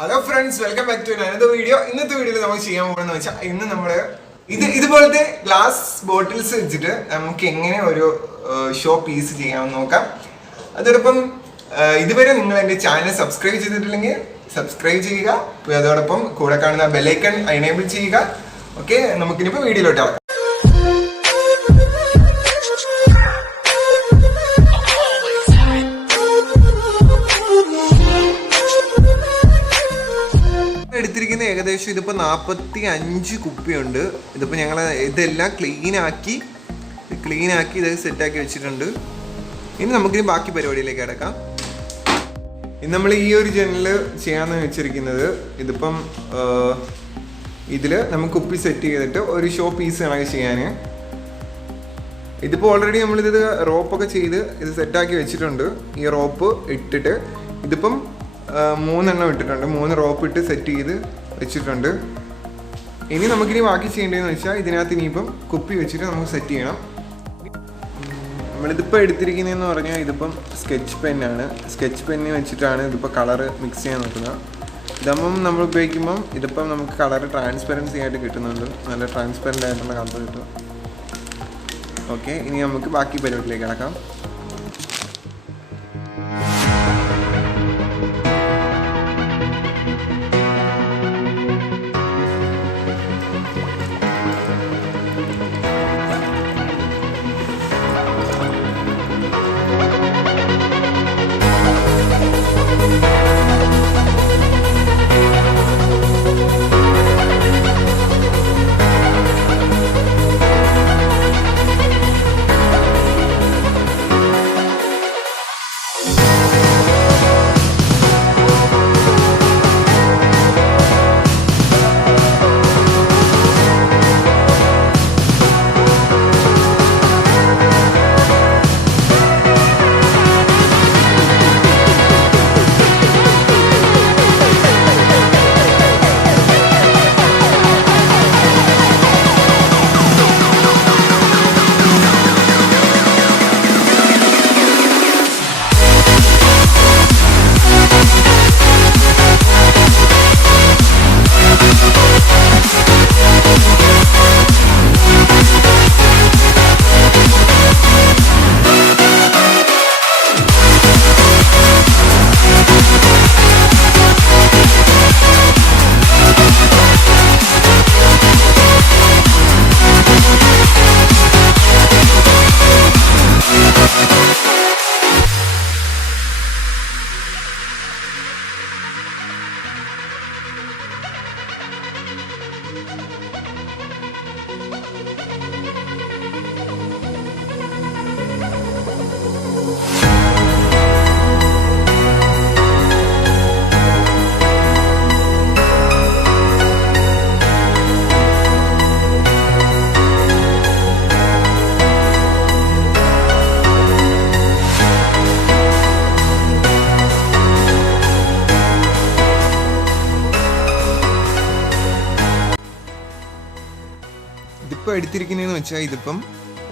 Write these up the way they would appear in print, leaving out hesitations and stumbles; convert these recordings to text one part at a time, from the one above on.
Hello friends, welcome back to another video. ഇന്നത്തെ വീഡിയോയിൽ നമ്മൾ ചെയ്യാൻ പോകുന്നത് വെച്ചാൽ ഇന്ന് നമ്മൾ ഇതുപോലത്തെ ഗ്ലാസ് ബോട്ടിൽസ് വെച്ചിട്ട് നമുക്ക് എങ്ങനെ ഒരു ഷോ പീസ് ചെയ്യാമെന്ന് നോക്കാം. അതോടൊപ്പം ഇതുവരെ നിങ്ങൾ എൻ്റെ ചാനൽ സബ്സ്ക്രൈബ് ചെയ്തിട്ടില്ലെങ്കിൽ സബ്സ്ക്രൈബ് ചെയ്യുക. അതോടൊപ്പം കൂടെ കാണുന്ന ബെല്ലൈക്കൺ എനേബിൾ ചെയ്യുക. ഓക്കെ, നമുക്കിനിപ്പോൾ വീഡിയോയിലോട്ട് ഇറക്കാം. എടുത്തിരിക്കുന്ന ഏകദേശം ഇതിപ്പോൾ 45 കുപ്പിയുണ്ട്. ഇതിപ്പോൾ ഞങ്ങൾ ഇതെല്ലാം ക്ലീനാക്കി ഇത് സെറ്റാക്കി വെച്ചിട്ടുണ്ട്. ഇനി നമുക്കിനി ബാക്കി പരിപാടിയിലേക്ക് കിടക്കാം. ഇന്ന് നമ്മൾ ഈ ഒരു ജനൽ ചെയ്യാമെന്ന് വെച്ചിരിക്കുന്നത്, ഇതിപ്പം ഇതിൽ നമുക്ക് കുപ്പി സെറ്റ് ചെയ്തിട്ട് ഒരു ഷോ പീസ് കണക്ക് ചെയ്യാൻ. ഇതിപ്പോൾ ഓൾറെഡി നമ്മളിത് റോപ്പൊക്കെ ചെയ്ത് ഇത് സെറ്റാക്കി വെച്ചിട്ടുണ്ട്. ഈ റോപ്പ് ഇട്ടിട്ട് ഇതിപ്പം 3 എണ്ണം ഇട്ടിട്ടുണ്ട്. 3 റോപ്പ് ഇട്ട് സെറ്റ് ചെയ്ത് വെച്ചിട്ടുണ്ട്. ഇനി നമുക്കിനി ബാക്കി ചെയ്യേണ്ടതെന്ന് വെച്ചാൽ ഇതിനകത്ത് ഇനിയിപ്പം കുപ്പി വെച്ചിട്ട് നമുക്ക് സെറ്റ് ചെയ്യണം. നമ്മളിതിപ്പോൾ എടുത്തിരിക്കുന്നതെന്ന് പറഞ്ഞാൽ ഇതിപ്പം സ്കെച്ച് പെന്നാണ്. സ്കെച്ച് പെന്ന് വെച്ചിട്ടാണ് ഇതിപ്പോൾ കളറ് മിക്സ് ചെയ്യാൻ നോക്കുന്നത്. ഇതാകുമ്പം നമ്മൾ ഉപയോഗിക്കുമ്പം ഇതിപ്പം നമുക്ക് കളറ് ട്രാൻസ്പെറൻസി ആയിട്ട് കിട്ടുന്നുണ്ട്. നല്ല ട്രാൻസ്പെറൻ്റ് ആയിട്ടുള്ള കളർ കിട്ടും. ഓക്കെ, ഇനി നമുക്ക് ബാക്കി പരിപാടിയിലേക്ക് കിടക്കാം. ഇതിപ്പോൾ എടുത്തിരിക്കുന്നതെന്ന് വെച്ചാൽ ഇതിപ്പം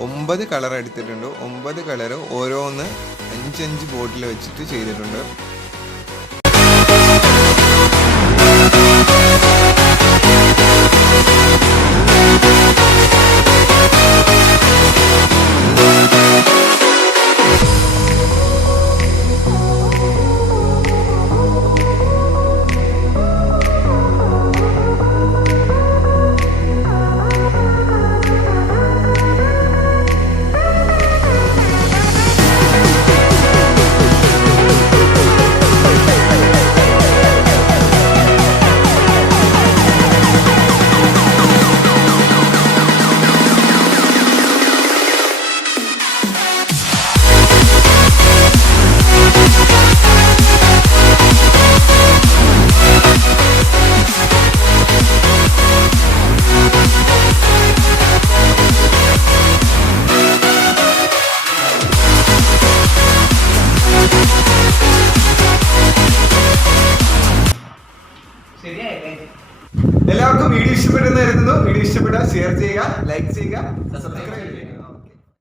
9 കളർ എടുത്തിട്ടുണ്ട്. 9 കളർ ഓരോന്ന് 5 ബോട്ടിൽ വെച്ചിട്ട് ചെയ്തിട്ടുണ്ട്. എല്ലാവർക്കും വീഡിയോ ഇഷ്ടപ്പെട്ടെന്ന് കരുതുന്നു. വീഡിയോ ഇഷ്ടപ്പെട്ടാൽ ഷെയർ ചെയ്യുക, ലൈക്ക് ചെയ്യുക, സബ്സ്ക്രൈബ്